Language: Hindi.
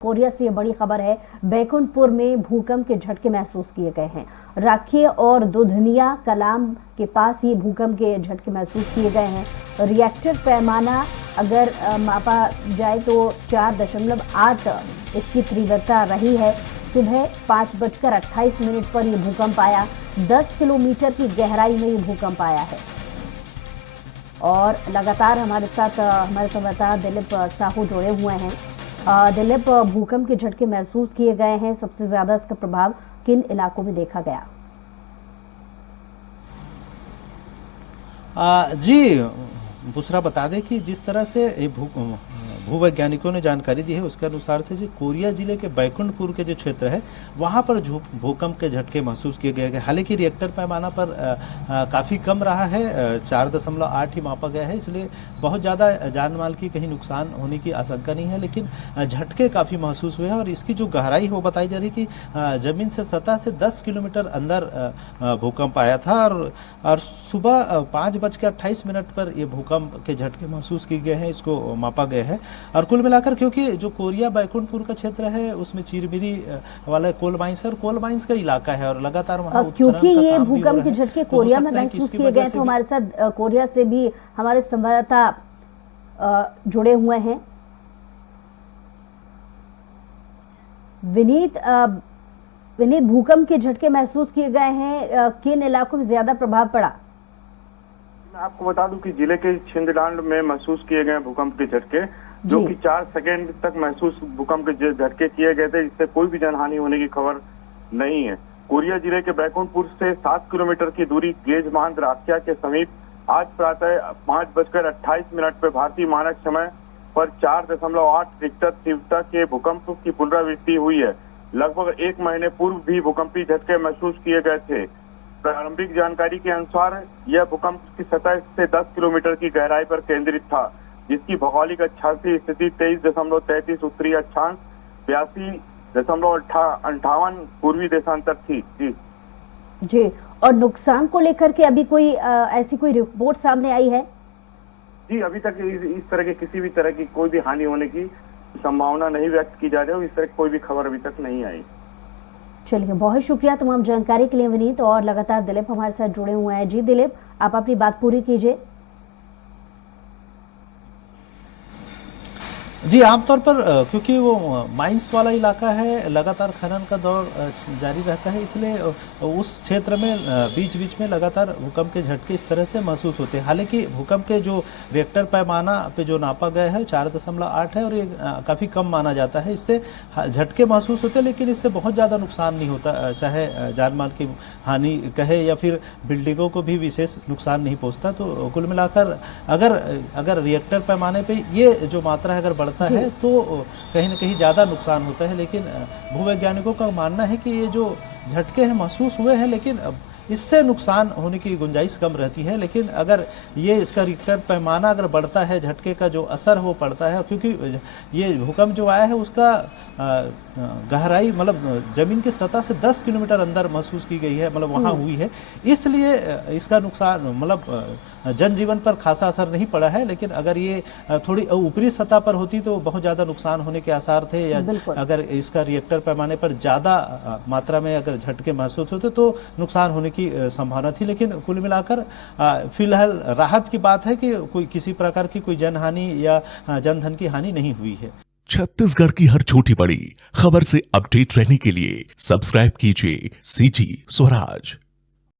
कोरिया से ये बड़ी खबर है। बैकुंठपुर में भूकंप के झटके महसूस किए गए हैं। राखी और दुधनिया कलाम के पास ये भूकंप के झटके महसूस किए गए हैं। रिएक्टर पैमाना अगर मापा जाए तो 4.8 इसकी तीव्रता रही है। सुबह 5:28 पर यह भूकंप आया। 10 किलोमीटर की गहराई में ये भूकंप आया है। और लगातार हमारे साथ हमारे संवाददाता दिलीप साहू जुड़े हुए हैं। दिलीप, भूकंप के झटके महसूस किए गए हैं। सबसे ज्यादा इसका प्रभाव किन इलाकों में देखा गया? जी बुसरा, बता दें कि जिस तरह से भूवैज्ञानिकों ने जानकारी दी है उसके अनुसार से जो कोरिया जिले के बैकुंठपुर के जो क्षेत्र है वहां पर भूकंप के झटके महसूस किए गए हैं। हालांकि रिएक्टर पैमाना पर काफ़ी कम रहा है, 4.8 ही मापा गया है, इसलिए बहुत ज़्यादा जान माल की कहीं नुकसान होने की आशंका नहीं है। लेकिन झटके काफ़ी महसूस हुए हैं और इसकी जो गहराई है वो बताई जा रही है कि ज़मीन से सतह से 10 किलोमीटर अंदर भूकंप आया था। और सुबह 5:28 पर ये भूकंप के झटके महसूस किए गए हैं, इसको मापा गया है। और कुल मिलाकर क्योंकि जो कोरिया बैकुंठपुर का क्षेत्र है उसमें चिरमिरी वाला कोल माइंस है और कोल माइंस का इलाका है और लगातार वहां क्योंकि ये भूकंप के झटके कोरिया में महसूस किए गए, तो हमारे साथ कोरिया से भी हमारे संवाददाता जुड़े हुए हैं। विनीत, भूकंप के झटके महसूस किए गए हैं, किन इलाकों में ज्यादा प्रभाव पड़ा? मैं आपको बता दूं कि जिले के छिंदडांड में महसूस किए गए भूकंप के झटके, जो कि 4 सेकेंड तक महसूस भूकंप के झटके किए गए थे, जिससे कोई भी जनहानि होने की खबर नहीं है। कोरिया जिले के बैकुंठपुर से 7 किलोमीटर की दूरी गेज बांध राखिया के समीप आज प्रातः 5:28 पर भारतीय मानक समय पर 4.8 रिक्टर तीव्रता के भूकंप की पुनरावृत्ति हुई है। लगभग 1 महीने पूर्व भी भूकंपी झटके महसूस किए गए थे। प्रारंभिक जानकारी के अनुसार यह भूकंप की सतह से 10 किलोमीटर की गहराई पर केंद्रित था, जिसकी भौगोलिक अक्षांशीय स्थिति 23.33 उत्तरी अक्षांश, 82.58 पूर्वी देशांतर थी। जी, और नुकसान को लेकर के अभी कोई ऐसी कोई रिपोर्ट सामने आई है? जी, अभी तक इस तरह के किसी भी तरह की कोई भी हानि होने की संभावना नहीं व्यक्त की जा रही है। इस तरह की कोई भी खबर अभी तक नहीं आई। चलिए, बहुत शुक्रिया तमाम जानकारी के लिए विनीत। और लगातार दिलीप हमारे साथ जुड़े हुए हैं। जी दिलीप, आप अपनी बात पूरी कीजिए। जी, आमतौर पर क्योंकि वो माइंस वाला इलाका है, लगातार खनन का दौर जारी रहता है, इसलिए उस क्षेत्र में बीच बीच में लगातार भूकंप के झटके इस तरह से महसूस होते हैं। हालांकि भूकंप के जो रिएक्टर पैमाना पे जो नापा गया है 4.8 है और ये काफ़ी कम माना जाता है। इससे झटके महसूस होते हैं, लेकिन इससे बहुत ज़्यादा नुकसान नहीं होता, चाहे जान माल की हानि कहे या फिर बिल्डिंगों को भी विशेष नुकसान नहीं पहुँचता। तो कुल मिलाकर अगर रिएक्टर पैमाने पर ये जो मात्रा है अगर है तो कहीं ना कहीं ज़्यादा नुकसान होता है। लेकिन भूवैज्ञानिकों का मानना है कि ये जो झटके हैं महसूस हुए हैं, लेकिन इससे नुकसान होने की गुंजाइश कम रहती है। लेकिन अगर ये इसका रिक्टर पैमाना अगर बढ़ता है, झटके का जो असर वो पड़ता है, क्योंकि ये भूकंप जो आया है उसका गहराई मतलब जमीन की सतह से 10 किलोमीटर अंदर महसूस की गई है, मतलब वहाँ हुई है, इसलिए इसका नुकसान मतलब जनजीवन पर खासा असर नहीं पड़ा है। लेकिन अगर ये थोड़ी ऊपरी सतह पर होती तो बहुत ज़्यादा नुकसान होने के आसार थे, या अगर इसका रिएक्टर पैमाने पर ज़्यादा मात्रा में अगर झटके महसूस होते तो नुकसान होने की संभावना थी। लेकिन कुल मिलाकर फिलहाल राहत की बात है कि कोई किसी प्रकार की कोई जनहानि या जनधन की हानि नहीं हुई है। छत्तीसगढ़ की हर छोटी बड़ी खबर से अपडेट रहने के लिए सब्सक्राइब कीजिए CG स्वराज।